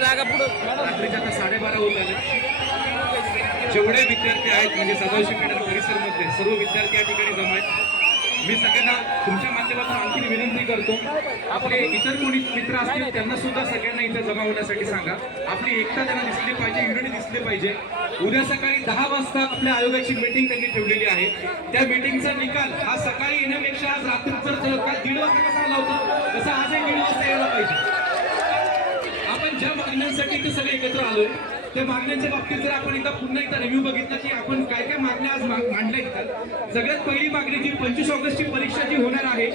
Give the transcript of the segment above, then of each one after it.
रात्रीच्या आता 12:30 होत आले. जेवढे विद्यार्थी आहेत म्हणजे सदाशिव पेठ परिसरमध्ये सर्व विद्यार्थी या ठिकाणी जमा आहेत. मी सगळ्यांना तुमच्या माध्यमातून आणखी विनंती करतो, आपले इतर कोणी मित्र असतील त्यांना सुद्धा सगळ्यांना इथे जमा होण्यासाठी सांगा. आपली एकता त्यांना दिसली पाहिजे, युनिटी दिसली पाहिजे. उद्या सकाळी 10 वाजता आपल्या आयोगाची मीटिंग त्यांनी ठेवलेली आहे. त्या मीटिंगचा निकाल हा सकाळी येण्यापेक्षा आज रात्री जर 1:30 वाजता कसा आला होता तसा आजही 1:30 वाजता यायला पाहिजे. आपण ज्या मागण्यांसाठी ते सगळे एकत्र आलोय त्या मागण्यांच्या बाबतीत जर आपण एकदा पुन्हा एकदा रिव्ह्यू बघितला की आपण काय काय मागण्या आज मांडल्या इथं. सगळ्यात पहिली मागणी जी 25 ऑगस्टची परीक्षा जी होणार आहे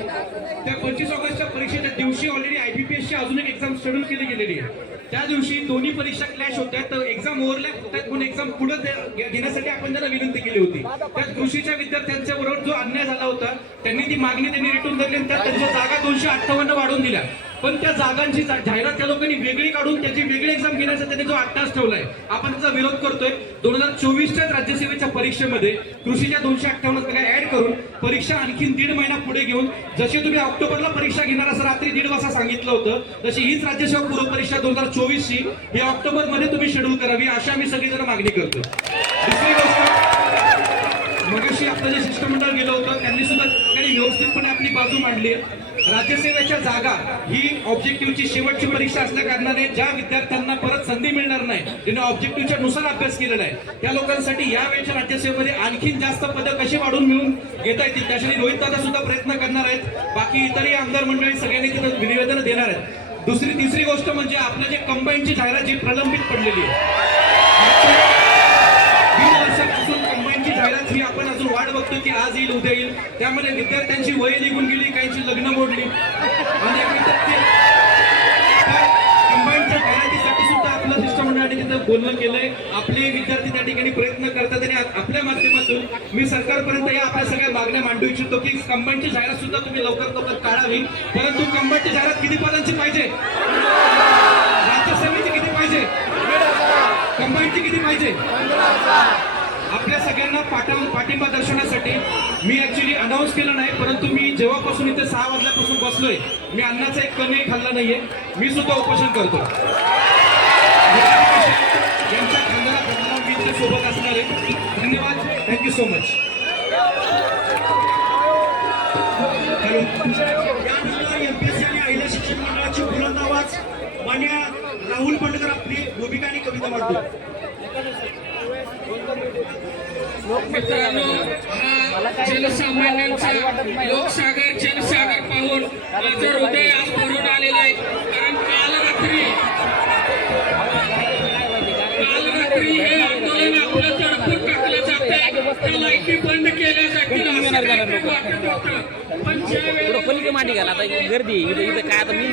त्या 25 ऑगस्टच्या परीक्षेच्या दिवशी ऑलरेडी IBPSची अजून एक एक्झाम शेड्यूल केली गेलेली आहे. त्या दिवशी दोन्ही परीक्षा क्लॅश होत्या, तर एक्झाम ओव्हरलॅप होतात म्हणून एक्झाम पुढे घेण्यासाठी आपण त्यांना विनंती केली होती. त्यात कृषीच्या विद्यार्थ्यांच्या बरोबर जो अन्याय झाला होता त्यांनी ती मागणी रिटून धरली आणि त्यात त्यांच्या जागा 258 वाढवून दिल्या. पण त्या जागांची जाहिरात त्या लोकांनी वेगळी काढून त्याची वेगळी एक्झाम घेण्याचा त्यांनी जो 8 तास ठेवलाय, आपण त्याचा विरोध करतोय. 2024च्या राज्यसेवेच्या परीक्षेमध्ये कृषीच्या 258 जागा ऍड करून परीक्षा आणखी 1.5 महिना पुढे घेऊन जशी तुम्ही ऑक्टोबरला परीक्षा घेणार असं रात्री 1:30 वाजता सांगितलं होतं तशी हीच राज्यसेवा पूर्व परीक्षा 2024ची ही ऑक्टोबरमध्ये तुम्ही शेड्यूल करावी अशी आम्ही सगळेजण मागणी करतो. दुसरी गोष्ट, मगाशी आपलं जे शिष्टमंडळ गेलं होतं त्यांनी सुद्धा व्यवस्थितपणे आपली बाजू मांडली आहे. राज्यसेवेच्या जागा ही ऑब्जेक्टिव्हची शेवटची परीक्षा असल्या कारणाने ज्या विद्यार्थ्यांना परत संधी मिळणार नाही ज्यांनी ऑब्जेक्टिव्हच्या नुसार अभ्यास केलेला आहे त्या लोकांसाठी यावेळेच्या राज्यसेवेमध्ये आणखीन जास्त पदं कशी वाढून मिळून घेता येतील त्यासाठी रोहित दादा सुद्धा प्रयत्न करणार आहेत. बाकी इतरही आमदार मंडळी सगळ्यांनी तिथं निवेदन देणार आहेत. तिसरी गोष्ट म्हणजे आपल्या जे कंबाईनची जाहिरात जी प्रलंबित पडलेली आहे 20 वर्षापासून कंबाईनची जाहिरात ही आपण अजून वाट बघतो की आज येईल उद्या येईल. त्यामध्ये विद्यार्थ्यांची वय निघून गेली, काहींची लग्न मोडली आणि कंबाईनच्या जाहिरातीसाठी सुद्धा आपलं शिष्टमंडळाने तिथं बोलणं केलंय. आपले विद्यार्थी त्या ठिकाणी प्रयत्न करतात आणि आपल्या माध्यमातून मी सरकारपर्यंत या आपल्या सगळ्या मागण्या मांडू इच्छितो की कंबाईनची जाहिरात सुद्धा तुम्ही लवकर काढावी. परंतु कंबाईनची जाहिरात किती पदांची पाहिजे, राज्यसभेची किती पाहिजे, कंबाईनची किती पाहिजे. आपल्या सगळ्यांना पाठिंबा दर्शवण्यासाठी मी ऍक्च्युली अनाऊन्स केलं नाही, परंतु मी जेव्हापासून इथे 6 वाजल्यापासून बसलोय मी अन्नाचा एक कणही खाल्ला नाहीये. मी सुद्धा उपोषण करतो. यांच्या खांद्याला मी इथे सोबत असणार आहे. धन्यवाद. Thank you so much. यानंतर MPSC आणि अहिल्या शिक्षण मंडळाची बुलंद आवाज मान्य राहुल पंडकर आपली भूमिका आणि कविता मांडतो. मित्रांनो, हा जनसामान्यांचा लोकसागर जनसागर पाहून माझं हृदय आज भरून आलेलं आहे. कारण काल रात्री हे आंदोलन आपलं तडपून टाकलं जात आहे, त्या लाईटी बंद केल्या जातील असं वाटत होतं. पण ज्यावेळेला मांडी घाला आता गर्दी इथं काय आता मी